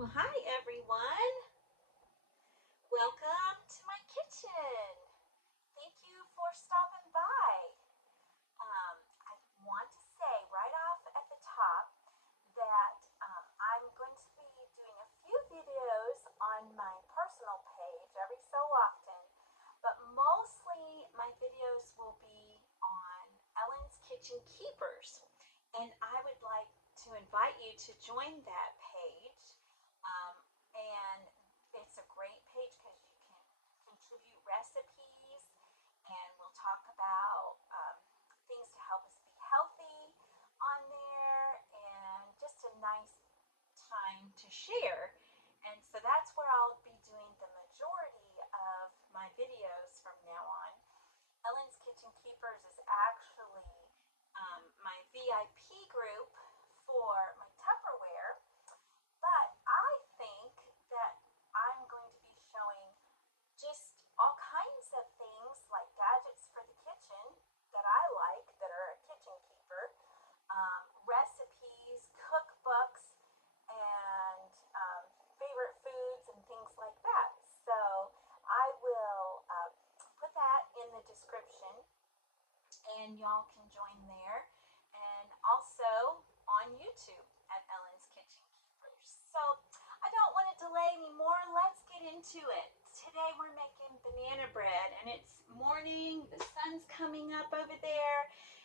Well, hi everyone. Welcome to my kitchen. Thank you for stopping by. I want to say right off at the top that I'm going to be doing a few videos on my personal page every so often, but mostly my videos will be on Ellen's Kitchen Keepers. And I would like to invite you to join that page. Um, and it's a great page because you can contribute recipes, and we'll talk about things to help us be healthy on there, and just a nice time to share. And so that's where I'll be doing the majority of my videos from now on. Ellen's Kitchen Keepers is actually my VIP group for my Tupperware, but I think that I'm going to be showing just all kinds of things like gadgets for the kitchen that I like that are a kitchen keeper, recipes, cookbooks, and favorite foods and things like that. So I will put that in the description and y'all can join there. And also on YouTube at Ellen's Kitchen Keepers. So I don't want to delay anymore. Let's get into it. Today we're making banana bread, and it's morning. The sun's coming up over there,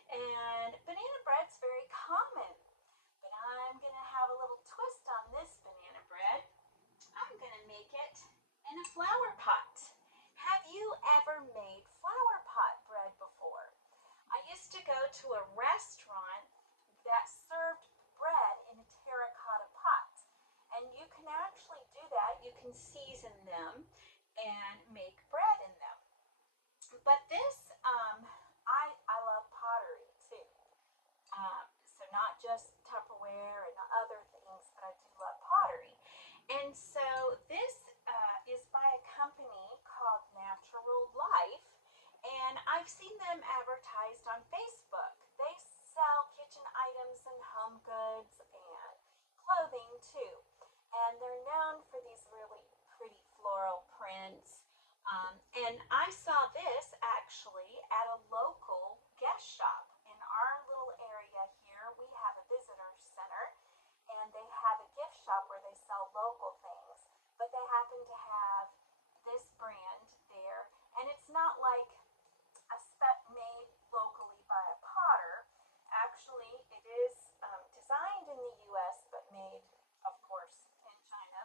and banana bread's very common. But I'm going to have a little twist on this banana bread. I'm going to make it in a flower pot. Have you ever made flower pot bread before? I used to go to a restaurant that served bread in a terracotta pot. And you can actually do that. You can season them and make bread in them. But this, I love pottery too. So not just Tupperware and other things, but I do love pottery. And so this is by a company called Natural Life, and I've seen them advertised on Facebook. They sell kitchen items and home goods and clothing too. And they're known for these really pretty floral prints. And I saw this actually at a local guest shop. In our little area here, we have a visitor center, and they have a gift shop where they sell local things. But they happen to have this brand there, and it's not like a spec made locally by a potter. Actually, it is designed in the U.S. but made, of course, in China.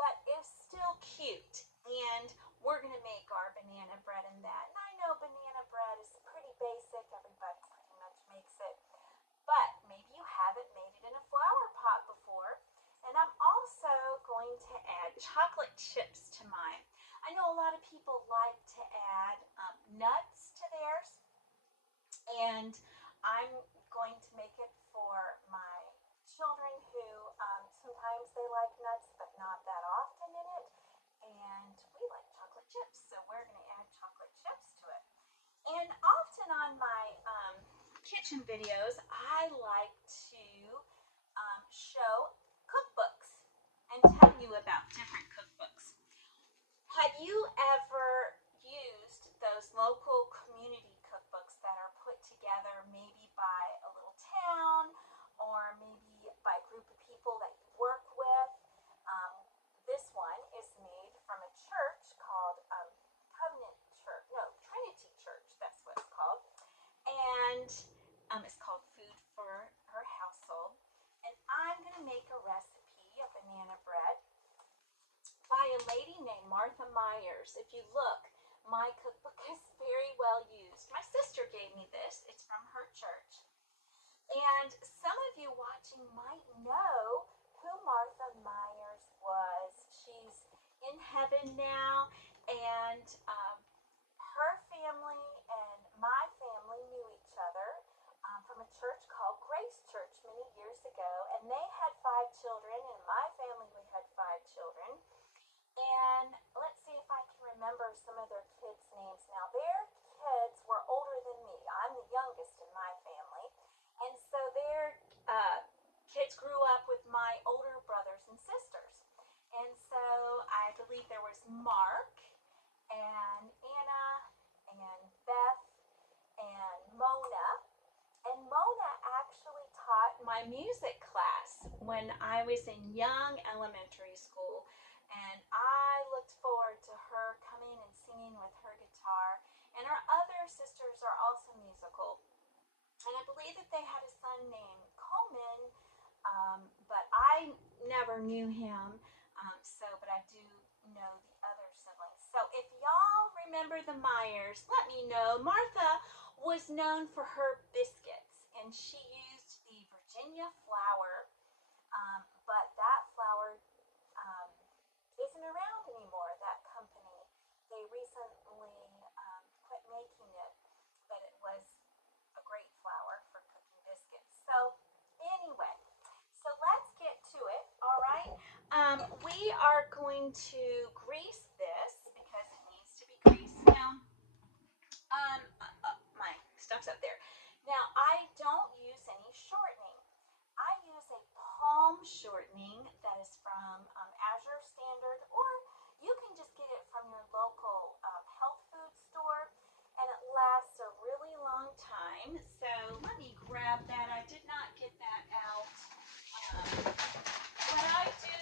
But it's still cute, and we're gonna make our banana bread in that. And I know banana bread is pretty basic; everybody pretty much makes it. But maybe you haven't made it in a flower pot before. And I'm also going to add chocolate chips to mine. I know a lot of people like to add nuts to theirs, and I'm going to make it for my children who sometimes they like nuts but not that often in it, and we like chocolate chips, so we're going to add chocolate chips to it. And often on my kitchen videos, I like to show cookbooks and tell you about different cookbooks. Have you ever used those local community cookbooks that are put together maybe by a little town or maybe by a group of people that you work with? This one is made from a church called Covenant Church, no, Trinity Church, that's what it's called. And it's called Food for Her Household. And I'm going to make a recipe of banana bread by a lady named Martha Myers. If you look, my cookbook is very well used. My sister gave me this. It's from her church. And some of you watching might know who Martha Myers was. She's in heaven now, and her family and my family knew each other from a church called Grace Church many years ago, and they had 5 children, and my family we had 5 children. And let's see if I can remember some of their kids' names now. Their kids were older than me. I'm the youngest in my family, and so their kids grew up with my older brothers and sisters. Mark and Anna and Beth and Mona. And Mona actually taught my music class when I was in young elementary school. And I looked forward to her coming and singing with her guitar. And our other sisters are also musical. And I believe that they had a son named Coleman, but I never knew him. But I do know the other siblings. So if y'all remember the Myers, let me know. Martha was known for her biscuits, and she used the Virginia flour, but that flour um, isn't around anymore. That company, they recently quit making it, but it was a great flour for cooking biscuits. So anyway, so let's get to it. All right. We are going to grease this because it needs to be greased. Now, my stuff's up there. Now, I don't use any shortening. I use a palm shortening that is from Azure Standard, or you can just get it from your local health food store, and it lasts a really long time. So let me grab that. I did not get that out. What I do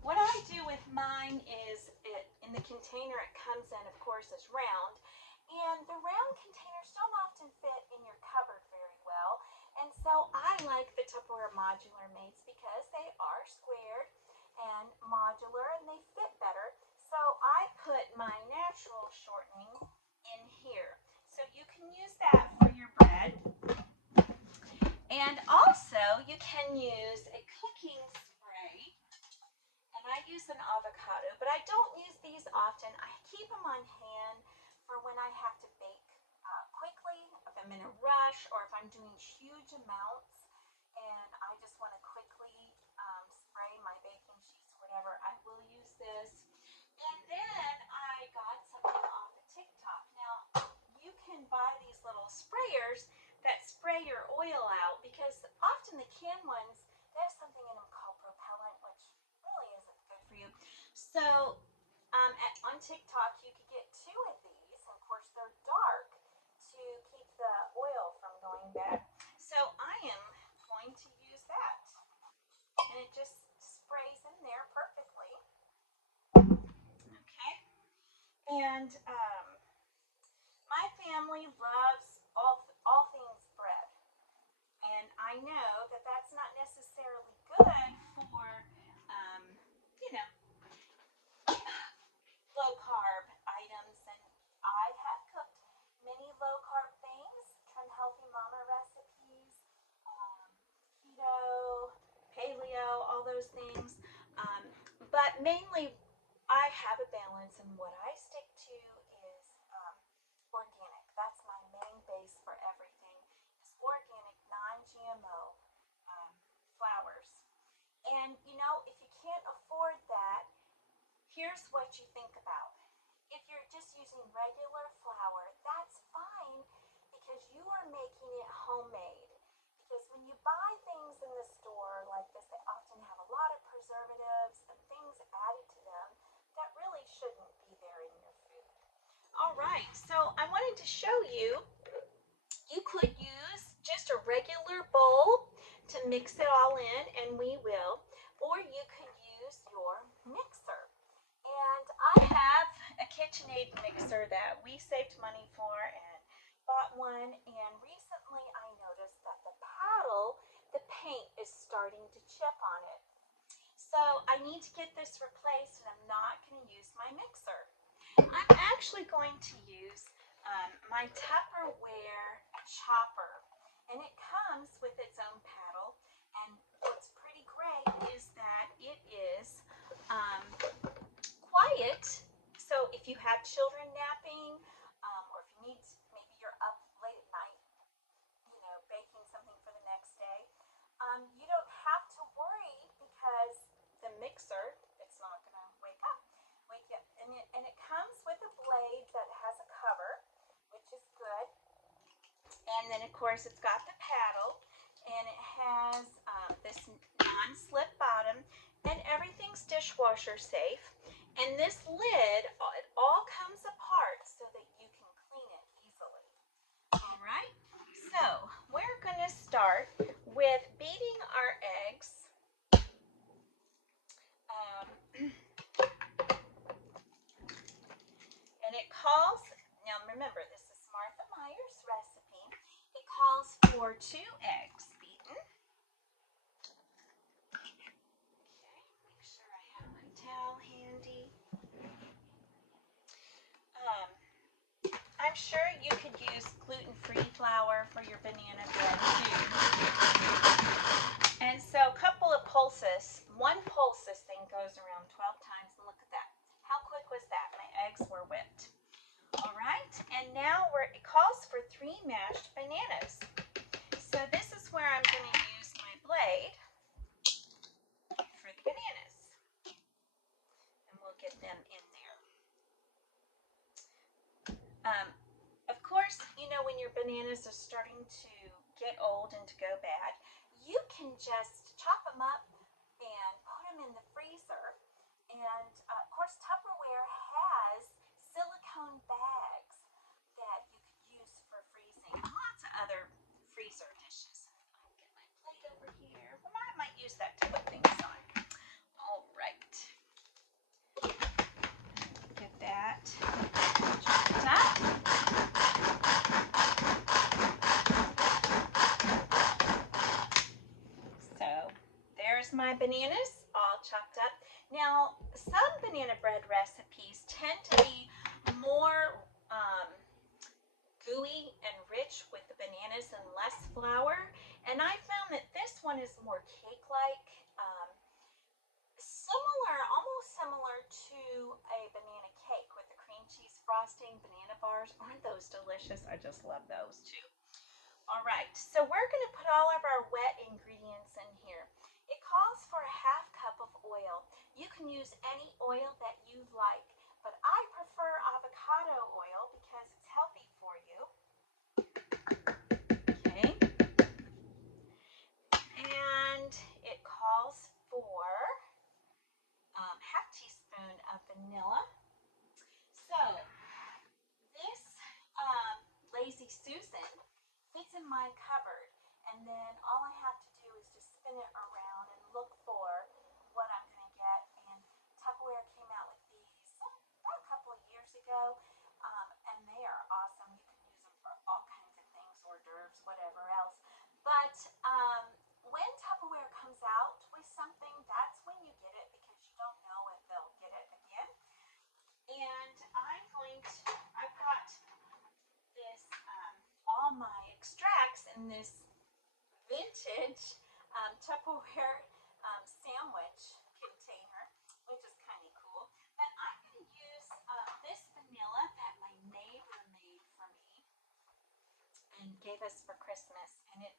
What I do with mine is in the container it comes in, of course, is round. And the round containers don't often fit in your cupboard very well. And so I like the Tupperware modular mates because they are squared and modular and they fit better. So I put my natural shortening in here. So you can use that for your bread. And also you can use a cooking spray. And I use an avocado, but I don't use these often. I keep them on hand for when I have to bake quickly, if I'm in a rush, or if I'm doing huge amounts and I just want to quickly spray my baking sheets, whatever. I will use this. And then I got something off of TikTok. Now, you can buy these little sprayers that spray your oil out because often the canned ones, they have something in them called propellant, which really isn't good for you. So on TikTok, you could get two of these. And of course, they're dark to keep the oil from going bad. So I am going to use that. And it just sprays in there perfectly. Okay. And my family loves all things bread. And I know that that's not necessarily good for, um, you know, low carb items. And I have cooked many low carb things from Healthy Mama recipes, keto, paleo, all those things. Um, but mainly, I have a balance, and what I stick to is organic. That's my main base for everything. Is organic, non-GMO flours. And if you can't afford that, here's what you think about. If you're just using regular flour, that's fine because you are making it homemade. Because when you buy things in the store like this, they often have a lot of preservatives and things added to them that really shouldn't be there in your food. All right, so I wanted to show you, you could use just a regular bowl to mix it all in, and we will, or you could use your mixer. And I have a KitchenAid mixer that we saved money for and bought one. And recently I noticed that the paddle, the paint is starting to chip on it. So I need to get this replaced and I'm not going to use my mixer. I'm actually going to use my Tupperware chopper. And it comes with its own paddle. And what's pretty great is that it is quiet. So if you have children napping, or if you need, maybe you're up late at night, baking something for the next day, you don't have to worry because the mixer, it's not going to wake you up. And it comes with a blade that has a cover, which is good. And then of course it's got the paddle, and it has this non-slip bottom. and everything's dishwasher safe. And this lid, it all comes apart so that you can clean it easily. All right, so we're going to start with beating our eggs. And it calls, now remember, this is Martha Meyer's recipe. It calls for 2 eggs beaten. Okay, make sure I have my towel handy. I'm sure you could use gluten-free flour for your banana bread too. And so a couple of pulses, one pulse this thing goes around 12 times, and look at that. How quick was that? My eggs were whipped. All right, and now it calls for 3 mashed bananas. So this is where I'm going to use my blade for the bananas. And we'll get them in there. Of course, you know, when your bananas are starting to get old and to go bad, you can just chop them up and put them in the freezer. And of course, Tupperware has silicone bags that you could use for freezing. Lots of other freezer dishes. I'll get my plate over here. Well, I might use that to put things on. All right. Get that chopped up. So there's my bananas all chopped up. Now, some banana bread recipes tend to be more gooey and rich with the bananas and less flour. And I found that this one is more cake-like, almost similar to a banana cake with the cream cheese frosting, banana bars. Aren't those delicious? I just love those too. All right, so we're going to put all of our wet ingredients in here. It calls for a ½ cup of oil. You can use any oil that you like, but I prefer avocado oil because it's healthy for you. Okay. And it calls for ½ teaspoon of vanilla. So this Lazy Susan fits in my cupboard, and then all I have to do is just spin it around and look for what I'm going to get. And Tupperware came out with these about a couple of years ago, and they are awesome. You can use them for all kinds of things, hors d'oeuvres, whatever else. But when Tupperware comes out with something, that's when you get it, because you don't know if they'll get it again. And I've got this, all my extracts in this vintage Tupperware sandwich container, which is kind of cool. But I'm going to use this vanilla that my neighbor made for me and gave us for Christmas. And it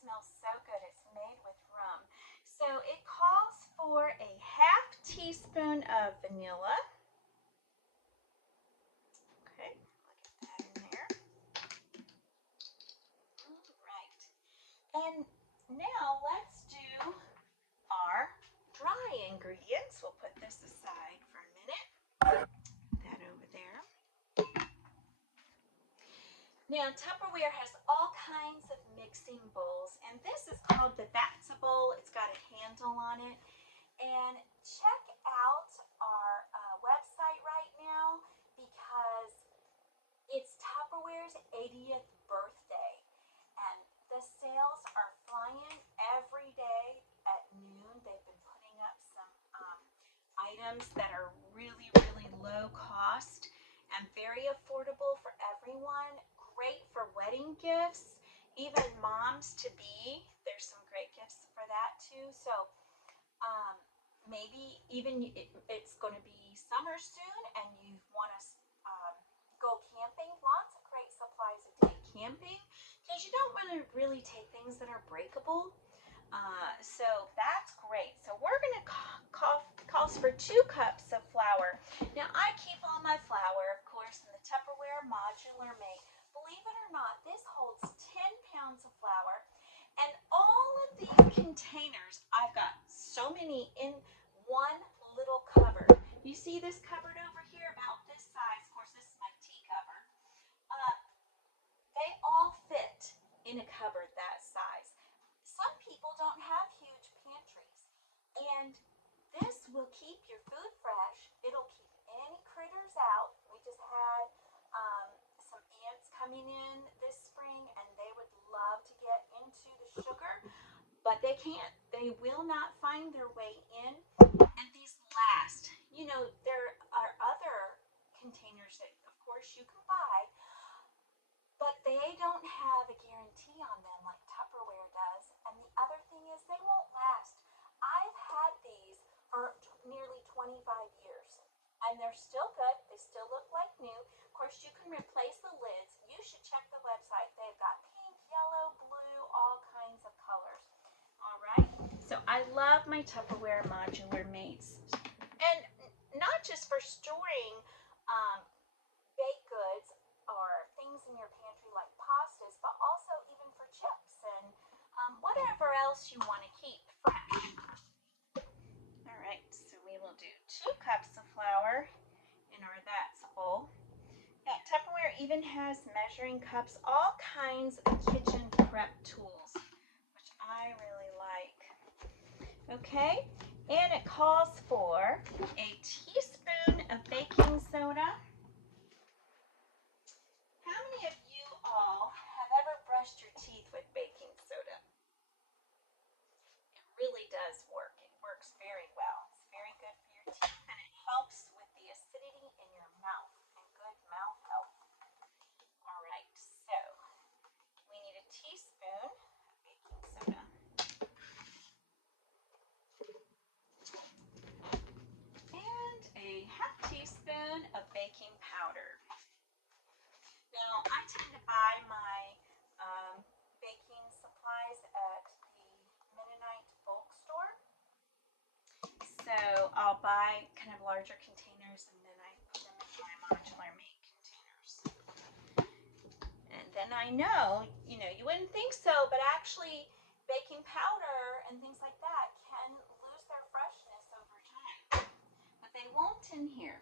smells so good. It's made with rum. So it calls for a ½ teaspoon of vanilla. Okay, I'll get that in there. All right. And now let's do our dry ingredients. We'll put this aside for a minute. Put that over there. Now, Tupperware has all kinds of mixing bowls, and this is called the Batsa-Bowl. It's got a handle on it. And check out our website right now, because it's Tupperware's 80th birthday, and the sales are flying every day at noon. They've been putting up some items that are really, really low cost and very affordable for everyone. Great for wedding gifts, even moms to be. There's some great gifts for that too. So maybe even it's going to be summer soon and you want to go camping. Lots of great supplies to take camping, because you don't want to really take things that are breakable. So that's great. So we're going to calls for 2 cups of flour. Now I keep all my flour, of course, in the Tupperware modular make. Believe it or not, this holds 10 pounds of flour. And all of these containers, I've got so many many in one little cupboard. You see this cupboard over here about this size? Of course, this is my tea cupboard. Uh, they all fit in a cupboard that size. Some people don't have huge pantries, and this will keep your food fresh. It'll keep any critters out. We just had some ants coming in this spring, and they would love to get into the sugar, but they can't. They will not find their way in. And these last, there are other containers that, of course, you can buy, but they don't have a guarantee on them like Tupperware does. And the other thing is, they won't last. I've had these for nearly 25 years, and they're still good. They still look like new. Of course, you can replace the lids. You should check the website. They've got pink, yellow, blue, all kinds of colors. All right. So I love my Tupperware modular mates, and not just for storing baked goods or things in your pantry like pastas, but also even for chips and whatever else you want to keep fresh. All right, so we will do 2 cups of flour in our that's full. Now, Tupperware even has measuring cups, all kinds of kitchen prep tools, which I really like. Okay, and it calls for a teaspoon of baking soda. How many of you all have ever brushed your teeth with baking soda? It really does work. It works very well. It's very good for your teeth, and it helps with the acidity in your mouth and good mouth health. All right, so we need a teaspoon of baking soda. And a half teaspoon of baking powder. Now, I tend to buy my baking supplies at the Mennonite bulk store. So I'll buy kind of larger containers, and then I put them in my modular mate containers. And then I know, you wouldn't think so, but actually baking powder and things like that can lose their freshness over time. But they won't in here.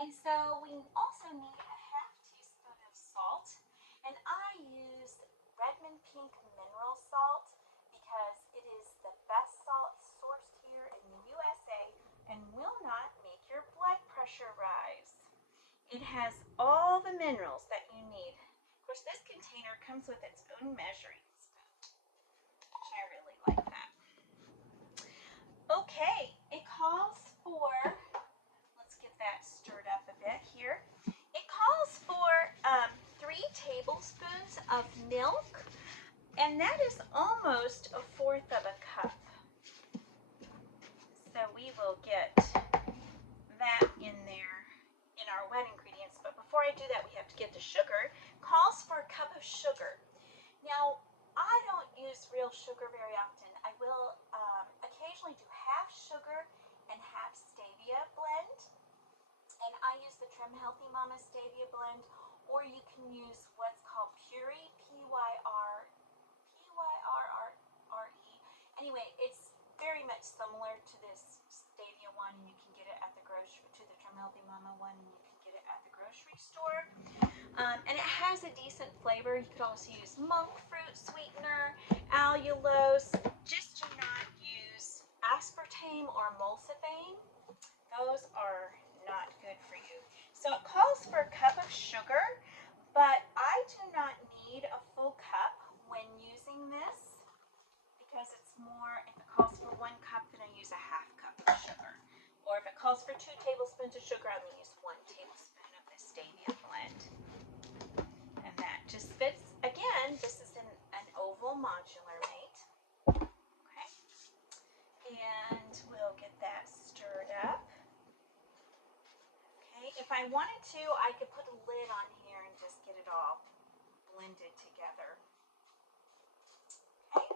And so we also need a half teaspoon of salt. And I use Redmond Pink mineral salt because it is the best salt sourced here in the USA and will not make your blood pressure rise. It has all the minerals that you need. Of course, this container comes with its own measuring spoon, which I really like that. Okay, it calls for, let's get that stirred up a bit here. It calls for 3 tablespoons of milk, and that is almost 1/4 of a cup. So we will get that in there in our wet ingredients. But before I do that, we have to get the sugar. Calls for a cup of sugar. Now, I don't use real sugar very often. I will occasionally do half sugar and half stevia blend. And I use the Trim Healthy Mama stevia blend, or you can use what's called Puree, P-Y-R-R-E. Anyway, it's very much similar to this stevia one. You can get it at the the Trim Healthy Mama one, and you can get it at the grocery store. And it has a decent flavor. You could also use monk fruit sweetener, allulose. Just do not use aspartame or emulsifying. Those are not good for you. So it calls for a cup of sugar, but I do not need a full cup when using this because it's more, if it calls for 1 cup, then I use a half cup of sugar. Or if it calls for 2 tablespoons of sugar, I'm going to use 1 tablespoon of the stevia blend. And that just fits, again, this is an oval modular mate. Okay. And we'll get that stirred up. If I wanted to, I could put a lid on here and just get it all blended together. Okay.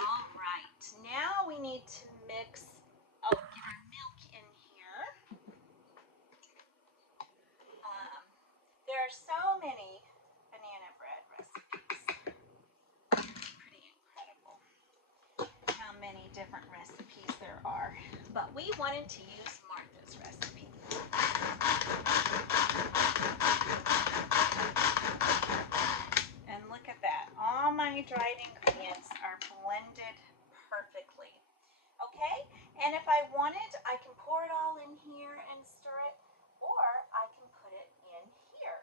All right. Now we need to mix, get our milk in here. There are so many banana bread recipes. Pretty incredible how many different recipes there are, but we wanted to use Martha's recipe. And look at that. All my dried ingredients are blended perfectly. Okay? And if I wanted, I can pour it all in here and stir it, or I can put it in here.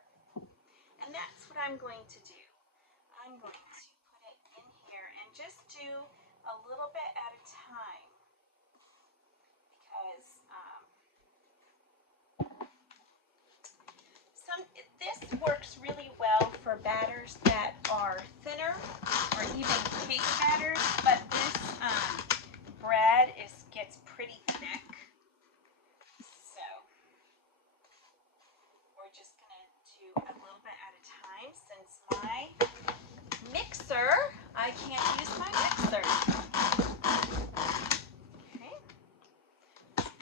And that's what I'm going to do. I'm going to put it in here and just do a little bit at a time, because this works really well for batters that are thinner or even cake batters, but this bread gets pretty thick. So we're just going to do a little bit at a time since my mixer, I can't use my mixer. Okay,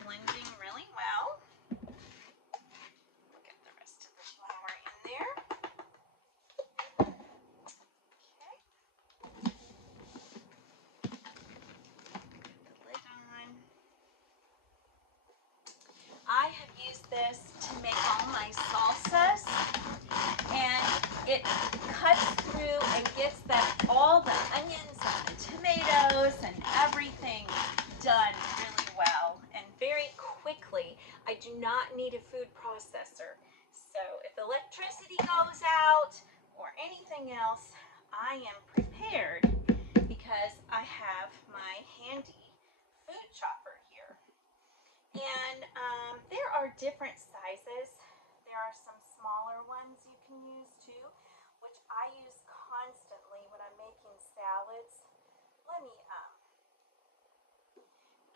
blending really well. Get the rest of the flour in there. Okay. Put the lid on. I have used this to make all my salsas, and it cuts through and gets all the onions and the tomatoes and everything done really well and very quickly. I do not need a food processor. So if electricity goes out or anything else, I am prepared because I have my handy food chopper here. And there are different sizes. There are some smaller ones you can use too, which I use constantly when I'm making salads. Let me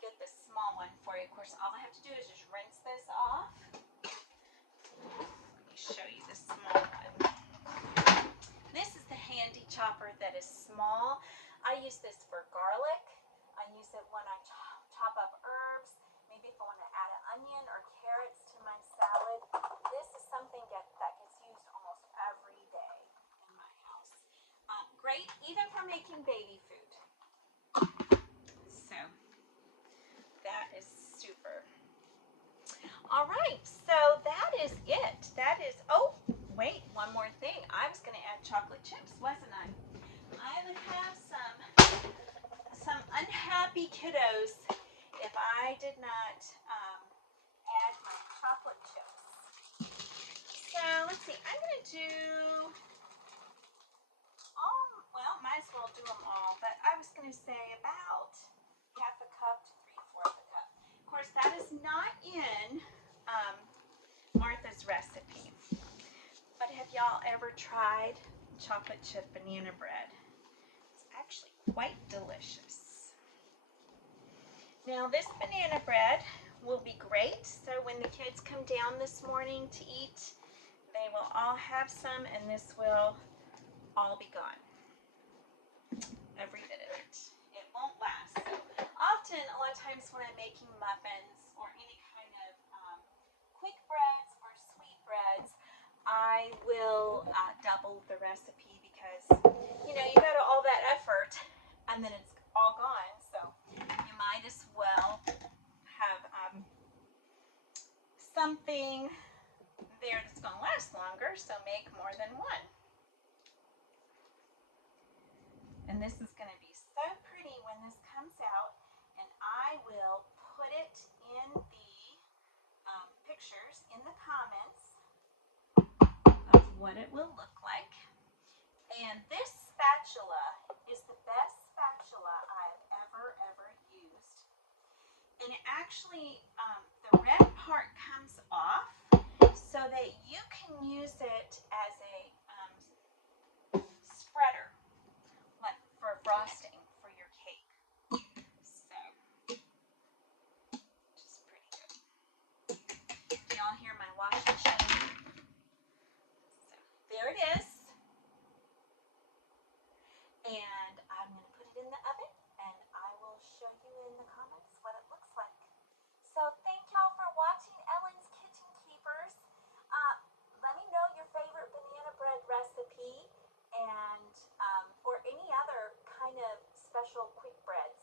get the small one for you. Of course, all I have to do is just rinse this off. Let me show you the small one. This is the handy chopper that is small. I use this for garlic. I use it when I chop up herbs. Maybe if I want to add an onion or carrots to my salad. This is something that gets used almost every day in my house. Great even for making baby food. So that is super. All right, so that is it. That is, oh, wait, one more thing. I was going to add chocolate chips, wasn't I? I would have some unhappy kiddos if I did not add my chocolate chips. So let's see, I'm going to do, well, might as well do them all, but I was going to say about half a cup to 3/4 a cup. Of course, that is not in Martha's recipe, but have y'all ever tried chocolate chip banana bread? It's actually quite delicious. Now this banana bread will be great, so when the kids come down this morning to eat, they will all have some, and this will all be gone. Every bit of it. It won't last. So often, a lot of times when I'm making muffins or any kind of quick breads or sweet breads, I will double the recipe because, you know, you go to all that effort and then it's all gone. So you might as well have something there that's going to last longer, so make more than one. And this is going to be so pretty when this comes out, and I will put it in the pictures in the comments of what it will look like. And this spatula is the best spatula I've ever used. And it actually, the red part comes off so that you can use it as a spreader, like for frosting for your cake. So, just pretty good. Do y'all hear my wash machine? So, there it is. And I'm going to put it in the oven, and I will show you in the comments what it looks like. So thank y'all for watching Ellen's Kitchen Keepers. Let me know your favorite banana bread recipe and or any other kind of special quick breads